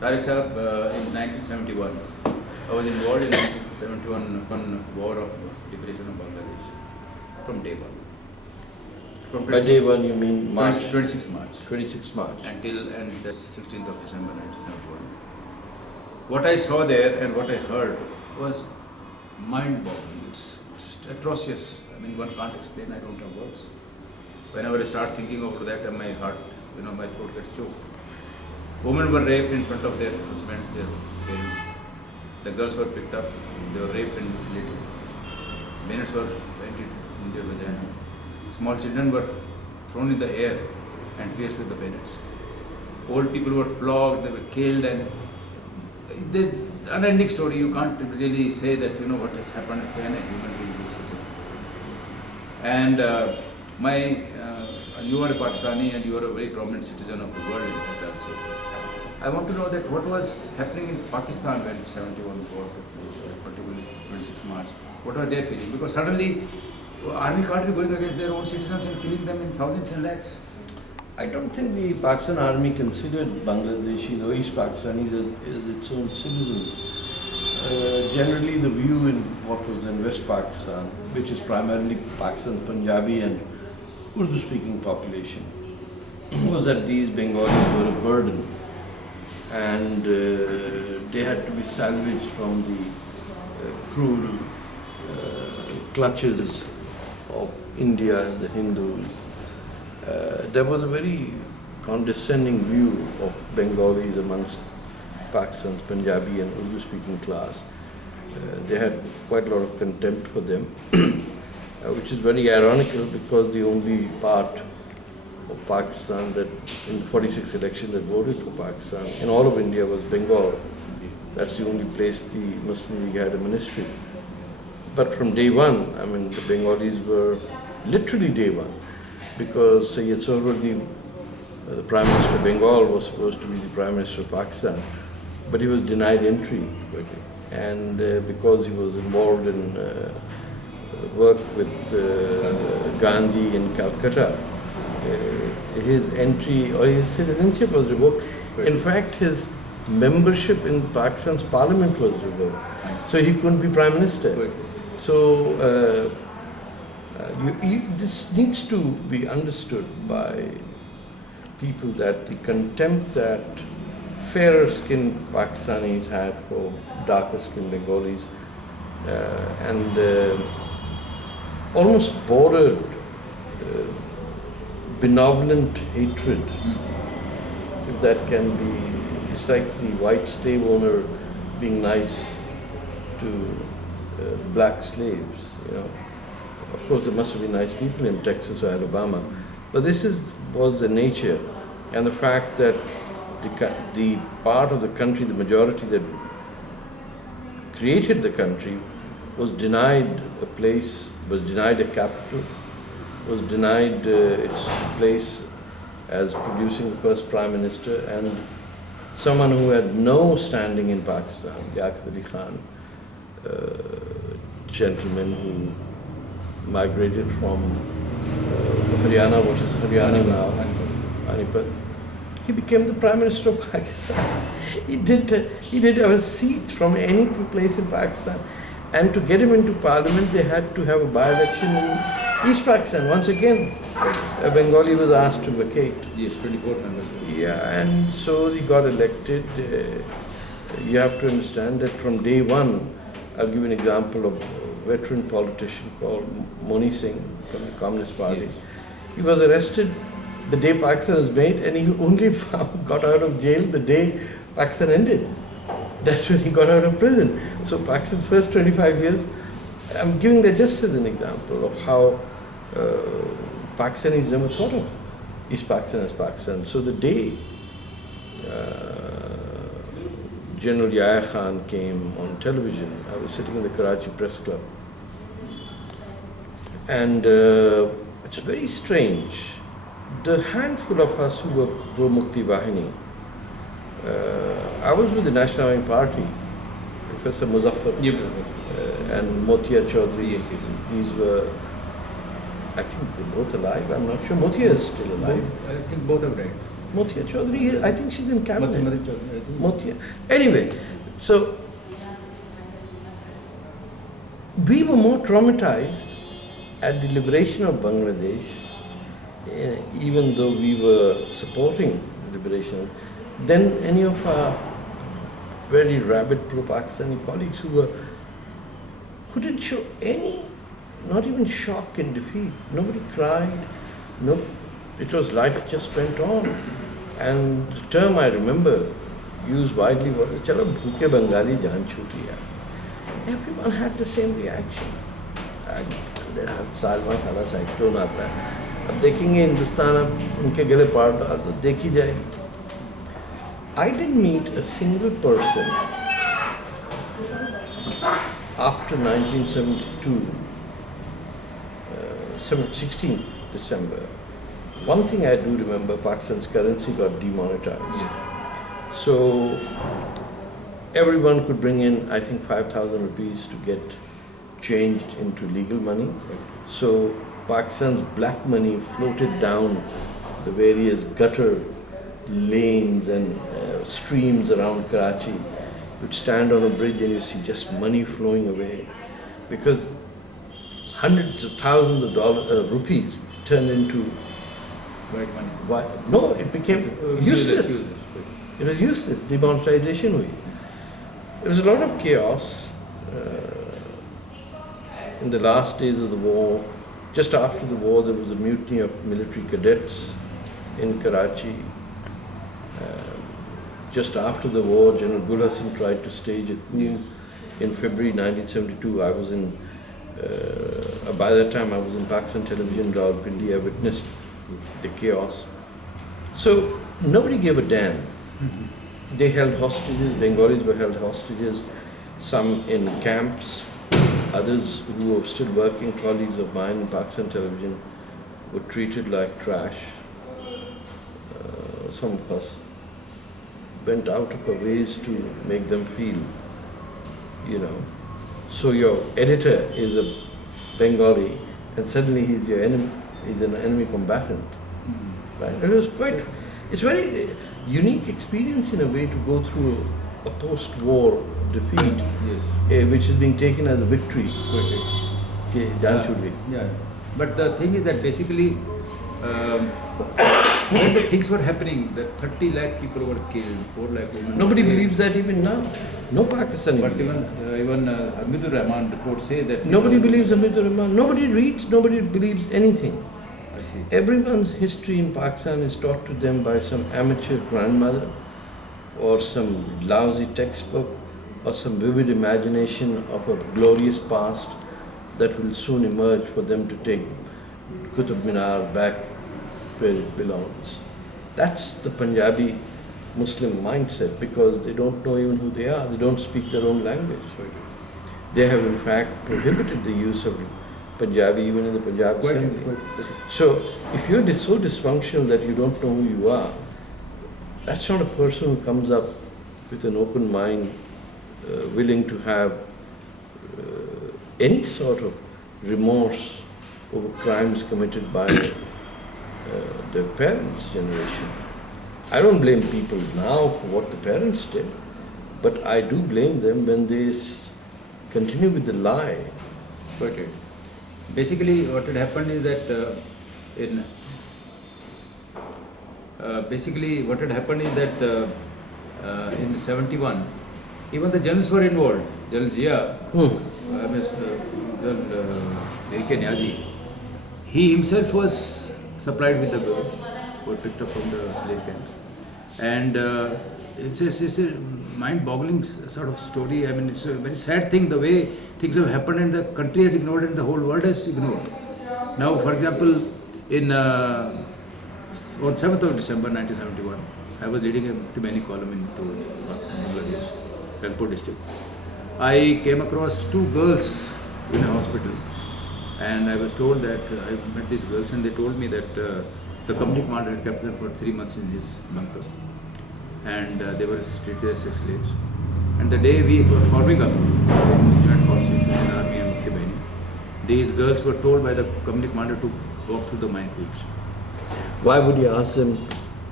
Tariq Sahab, in 1971, I was involved in 1971 war of liberation of Bangladesh from day one. From By day one you mean March? 26 March. 26 March. Until the 16th of December 1971. What I saw there and what I heard was mind-boggling. It's atrocious. I mean, one can't explain. I don't have words. Whenever I start thinking about that, my heart, my throat gets choked. Women were raped in front of their husbands, their parents. The girls were picked up. They were raped and mutilated. Minutes were vented in their vaginas. Small children were thrown in the air and pierced with the bayonets. Old people were flogged, they were killed, and the unending story. You can't really say that what has happened. Can a human being do such a thing? And you are a Pakistani and you are a very prominent citizen of the world. So I want to know that what was happening in Pakistan when 71 war took place, particularly 26 March. What were they feeling? Because suddenly, army can't be going against their own citizens and killing them in thousands and lakhs. I don't think the Pakistan army considered Bangladeshis or East Pakistanis as its own citizens. Generally, the view in what was in West Pakistan, which is primarily Pakistan's Punjabi and Urdu-speaking population, was that these Bengalis were a burden and they had to be salvaged from the cruel clutches of India and the Hindus. There was a very condescending view of Bengalis amongst Pakistan's Punjabi and Urdu-speaking class. They had quite a lot of contempt for them, which is very ironical because the only part of Pakistan that in the 46 election that voted for Pakistan in all of India was Bengal. That's the only place the Muslim League had a ministry. But from day one, I mean, the Bengalis were literally day one, because Sayyid Sohrawardi, the Prime Minister of Bengal, was supposed to be the Prime Minister of Pakistan, but he was denied entry. And because he was involved in work with Gandhi in Calcutta, his entry or his citizenship was revoked. In fact, his membership in Pakistan's parliament was revoked. So he couldn't be Prime Minister. So this needs to be understood by people, that the contempt that fairer skinned Pakistanis had for darker skinned Bengalis and almost bordered benevolent hatred, if that can be. It's like the white slave owner being nice to black slaves, Of course, there must have been nice people in Texas or Alabama, but this was the nature, and the fact that the part of the country, the majority that created the country, was denied a place, was denied a capital, was denied its place as producing the first Prime Minister, and someone who had no standing in Pakistan, Liaquat Ali Khan, gentleman who migrated from Haryana, what is Haryana now, Panipat. He became the Prime Minister of Pakistan. He did have a seat from any place in Pakistan. And to get him into parliament, they had to have a by-election in East Pakistan. Once again, a Bengali was asked to vacate. Yes, 24 members. Yeah, and so he got elected. You have to understand that from day one, I'll give you an example of a veteran politician called Moni Singh from the Communist Party. Yes. He was arrested the day Pakistan was made, and he only got out of jail the day Pakistan ended. That's when he got out of prison. So Pakistan's first 25 years, I'm giving that just as an example of how Pakistanis never thought of East Pakistan as Pakistan. So the day General Yahya Khan came on television, I was sitting in the Karachi Press Club. And it's very strange. The handful of us who were Mukti Bahini, I was with the National Awami Party, Professor Muzaffar and Motia Chaudhry. These were, I think they're both alive. I'm not sure. Motia is still alive. I think both have died. Motia Chaudhary, I think she's in cabinet. Mati Chaudhary, I think. Motia. Anyway, so we were more traumatized at the liberation of Bangladesh, even though we were supporting liberation, than any of our very rabid pro-Pakistani colleagues who didn't show any, not even shock and defeat. Nobody cried. No, it was life just went on. And the term I remember used widely was "Chalo bhuke Bengali jaan chhuti hai." Everyone had the same reaction. साल में साला cyclone आता है, अब देखेंगे हिंदुस्तान अब उनके गले पार डाल तो देखी जाएगी. I didn't meet a single person after 1972, 16th December. One thing I do remember, Pakistan's currency got demonetized. So everyone could bring in, I think, 5,000 rupees to get changed into legal money. So Pakistan's black money floated down the various gutter lanes and streams around Karachi. You'd stand on a bridge and you see just money flowing away because hundreds of thousands of rupees turned into White money. No, it became useless. It was useless. Demonetization hui. There was a lot of chaos in the last days of the war. Just after the war, there was a mutiny of military cadets in Karachi. Just after the war, General Gul Hassan tried to stage a coup in February 1972. I was in, by that time I was in Pakistan television, Rawalpindi. I witnessed the chaos. So nobody gave a damn. They held hostages, Bengalis were held hostages, some in camps, others who were still working, colleagues of mine in Pakistan television, were treated like trash. Some of us went out of our ways to make them feel, So your editor is a Bengali and suddenly he's your enemy, he's an enemy combatant. Right? It was it's very unique experience in a way to go through a post-war defeat, which is being taken as a victory. Yeah. But the thing is that basically, when the things were happening, that 30 lakh people were killed, 4 lakh women. Nobody believes that even now. No Pakistani. But believes even Hamidur Rahman reports say that. Nobody believes Hamidur Rahman. Nobody reads. Nobody believes anything. I see. Everyone's history in Pakistan is taught to them by some amateur grandmother, or some lousy textbook, or some vivid imagination of a glorious past that will soon emerge for them to take Qutub Minar back where it belongs. That's the Punjabi Muslim mindset, because they don't know even who they are. They don't speak their own language. They have in fact prohibited the use of Punjabi even in the Punjab Assembly. So if you're so dysfunctional that you don't know who you are, that's not a person who comes up with an open mind, willing to have any sort of remorse over crimes committed by their parents' generation. I don't blame people now for what the parents did, but I do blame them when they continue with the lie. Okay. Basically, what had happened is that in the 71, even the journalists were involved. General Zia, A.K. Niazi, he himself was supplied with the girls who were picked up from the slave camps. And it's a mind-boggling sort of story. I mean, it's a very sad thing, the way things have happened and the country has ignored and the whole world has ignored. Now, for example, on 7th of December 1971, I was leading a Mukti Baini column into Bangladesh, Rangpur district. I came across two girls in a hospital, and I was told that I met these girls, and they told me that the company commander had kept them for 3 months in his bunker, and they were treated as sex slaves. And the day we were forming up joint forces in army and Mukti Baini, these girls were told by the company commander to walk through the minefields. Why would you ask them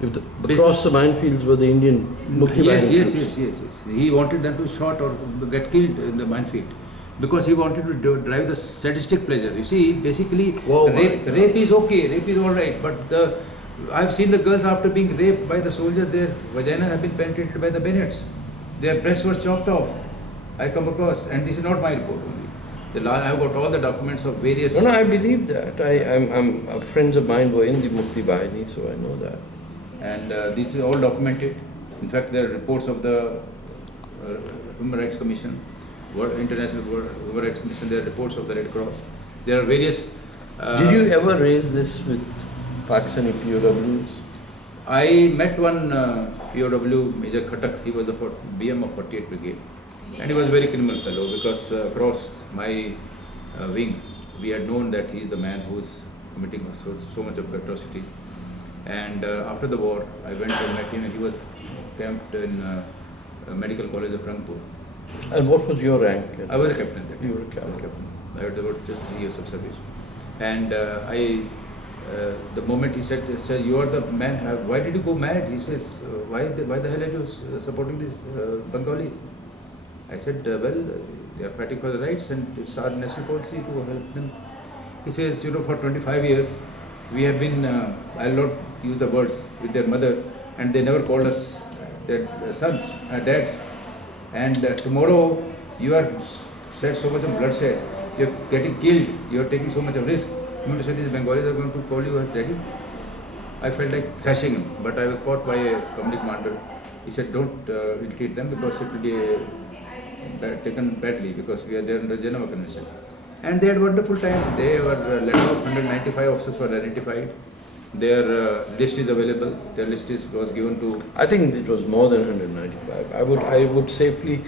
If the, Basi- across the minefields were the Indian Mukti Yes, Bahini yes, troops. yes, yes, yes. He wanted them to shot or get killed in the minefield because he wanted to drive the sadistic pleasure. You see, basically, Oh my God. rape is okay, rape is all right, but I've seen the girls after being raped by the soldiers, their vagina have been penetrated by the bayonets. Their breasts were chopped off. I come across, and this is not my report only. I've got all the documents of various. No, no, I believe that. I'm friends of mine were in the Mukti Bahini, so I know that. And this is all documented. In fact, there are reports of the Human Rights Commission, International Human Rights Commission. There are reports of the Red Cross. There are various. Did you ever raise this with Pakistani POWs? I met one POW, Major Khatak. He was the BM of 48th Brigade, and he was a very criminal fellow because across my wing, we had known that he is the man who is committing so much of atrocities. And after the war, I went and met him, and he was camped in Medical College of Rangpur. And what was your rank? I was a captain then. You were a captain. I had about just 3 years of service. And the moment he said, "Sir, you are the man, why did you go mad?" He says, why the hell are you supporting these Bengalis? I said, well, they are fighting for the rights and it's our national policy to help them. He says, for 25 years, we have been, I'll not use the words, with their mothers, and they never called us their sons, dads. And tomorrow, you are shed so much of bloodshed, you are getting killed, you are taking so much of risk. You mean to say these Bengalis are going to call you as daddy? I felt like thrashing him, but I was caught by a company commander. He said, don't ill-treat them because it will be taken badly because we are there under Geneva Convention. And they had a wonderful time. They were let off, 195 officers were identified. Their list is available. Their list was given to. I think it was more than 195. I would safely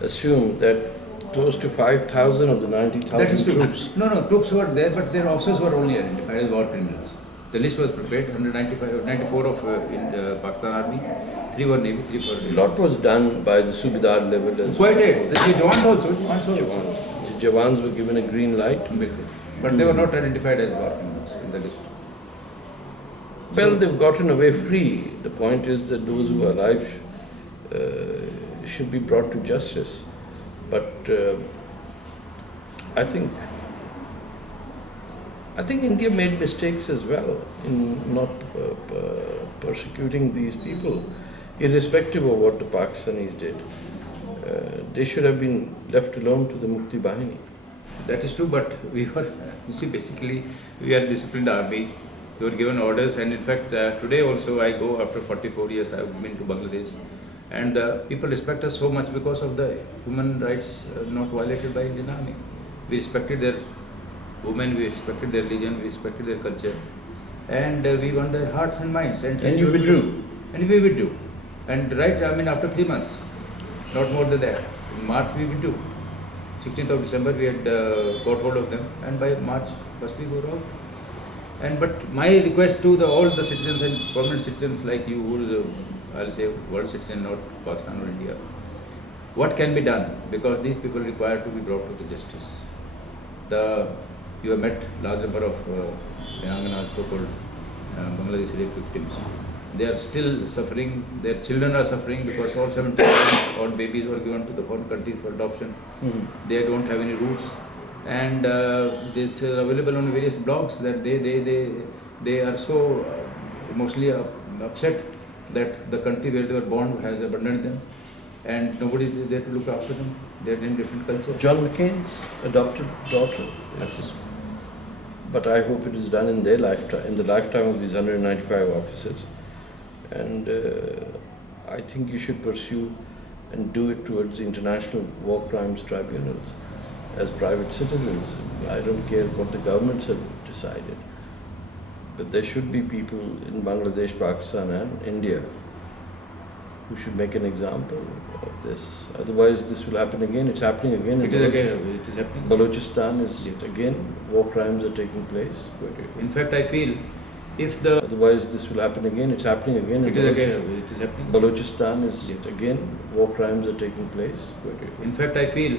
assume that close to 5,000 of the 90,000 troops. No, troops were there, but their officers were only identified as war criminals. The list was prepared, 94 of in Pakistan Army, 3 were Navy, 3 were A lot was done by the Subedar level as Quite it. The Jawans also. The Jawans were given a green light. But they were not identified as war criminals in the list. Well, they've gotten away free. The point is that those who are alive should be brought to justice. But I think India made mistakes as well in not persecuting these people, irrespective of what the Pakistanis did. They should have been left alone to the Mukti Bahini. That is true, but we were, you see, basically, we are a disciplined army. We were given orders, and in fact, today also I go after 44 years, I have been to Bangladesh, and people respect us so much because of the human rights not violated by Indian Army. We respected their women, we respected their religion, we respected their culture, and we won their hearts and minds. And you withdrew? And we withdrew. And after 3 months, not more than that, in March we withdrew. 16th of December we had got hold of them, and by March 1st we were out. But my request to all the citizens and permanent citizens like you, who I'll say world citizen, not Pakistan or India, what can be done? Because these people require to be brought to the justice. You have met large number of Yanganas, so-called Bangladeshi rape victims. They are still suffering. Their children are suffering because all 70 odd babies were given to the foreign countries for adoption. Mm-hmm. They don't have any roots, and this is available on various blogs that they are so emotionally upset that the country where they were born has abandoned them, and nobody is there to look after them. They are in different culture. John McCain's adopted daughter. Yes. But I hope it is done in their lifetime, in the lifetime of these 195 officers. And I think you should pursue and do it towards the international war crimes tribunals as private citizens. I don't care what the governments have decided. But there should be people in Bangladesh, Pakistan and India who should make an example of this. Otherwise this will happen again. It's happening again. It is happening. Balochistan is again, war crimes are taking place. In fact, I feel if Otherwise this will happen again. It's happening again. it is happening. Balochistan is again, war crimes are taking place. In fact, I feel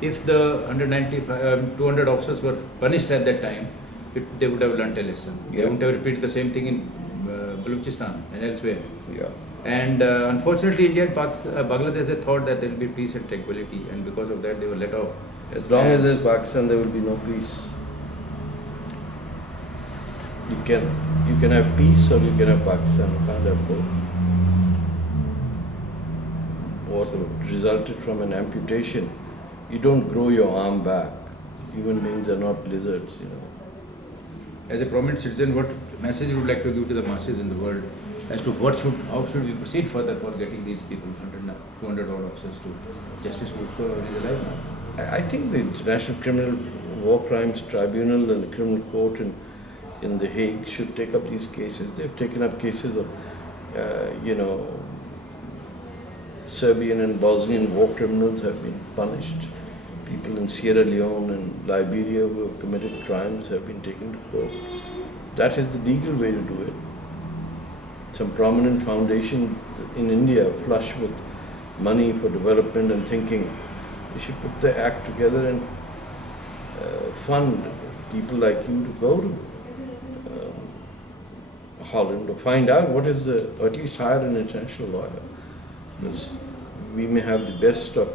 if the 200 officers were punished at that time, they would have learnt a lesson. They Yeah. wouldn't have repeated the same thing in Balochistan and elsewhere. Yeah. And unfortunately, India and Bangladesh, they thought that there will be peace and tranquility, and because of that, they were let off. As long as there's Pakistan, there will be no peace. You can have peace or you can have Pakistan. You can't have both. What resulted from an amputation, you don't grow your arm back. Human beings are not lizards, you know. As a prominent citizen, what message you would like to give to the masses in the world as to how should we proceed further for getting these people, 200 odd officers, to justice? So he's alive now. I think the International Criminal War Crimes Tribunal and the Criminal Court in The Hague should take up these cases. They've taken up cases of, Serbian and Bosnian war criminals have been punished. People in Sierra Leone and Liberia who have committed crimes have been taken to court. That is the legal way to do it. Some prominent foundations in India, flush with money for development and thinking, they should put their act together and fund people like you to go to Holland to find out what is or at least hire an international lawyer. Because we may have the best of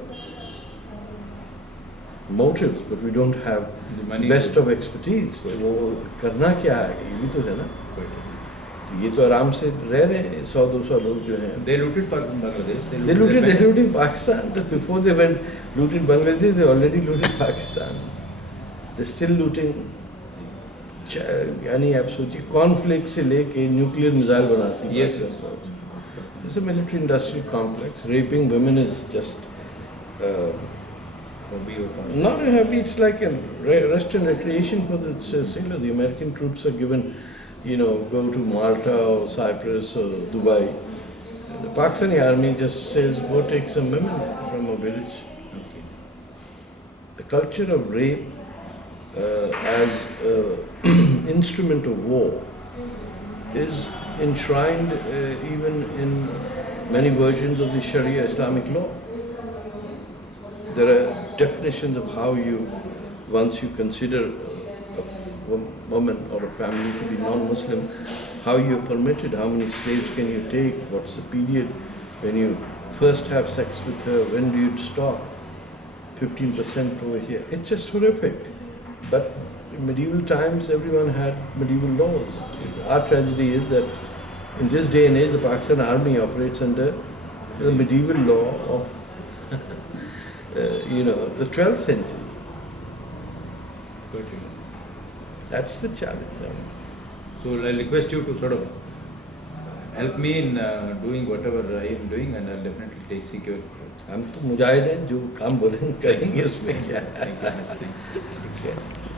motives, but we don't have The money best to- of expertise. तो वो करना क्या है, ये भी तो है ना. ये तो आराम से रह रहे हैं 100-200 लोग जो हैं. They looted Bangladesh. They looted Pakistan. But before they went looted Bangladesh, they already looted Pakistan. They're still looting. यानी आप सोचिए कॉर्नफ्लेक्स से लेके न्यूक्लियर मिसाइल बनाती हैं. Yes, It's a military industrial complex. Raping women is just not a hobby. It's like a rest and recreation for the sailor. The American troops are given, go to Malta or Cyprus or Dubai. The Pakistani army just says, go take some women from a village. Okay. The culture of rape as an instrument of war is enshrined even in many versions of the Sharia Islamic law. There are definitions of how you, once you consider a woman or a family to be non-Muslim, how you are permitted, how many slaves can you take, what's the period when you first have sex with her, when do you stop, 15% over here. It's just horrific. But in medieval times, everyone had medieval laws. Our tragedy is that in this day and age, the Pakistan army operates under the medieval law of the 12th century. That's the challenge. So I request you to sort of help me in doing whatever I am doing, and I'll definitely seek your हम तो मुजाहिद हैं, जो काम बोलेंगे करेंगे उसमें क्या है. Thank you.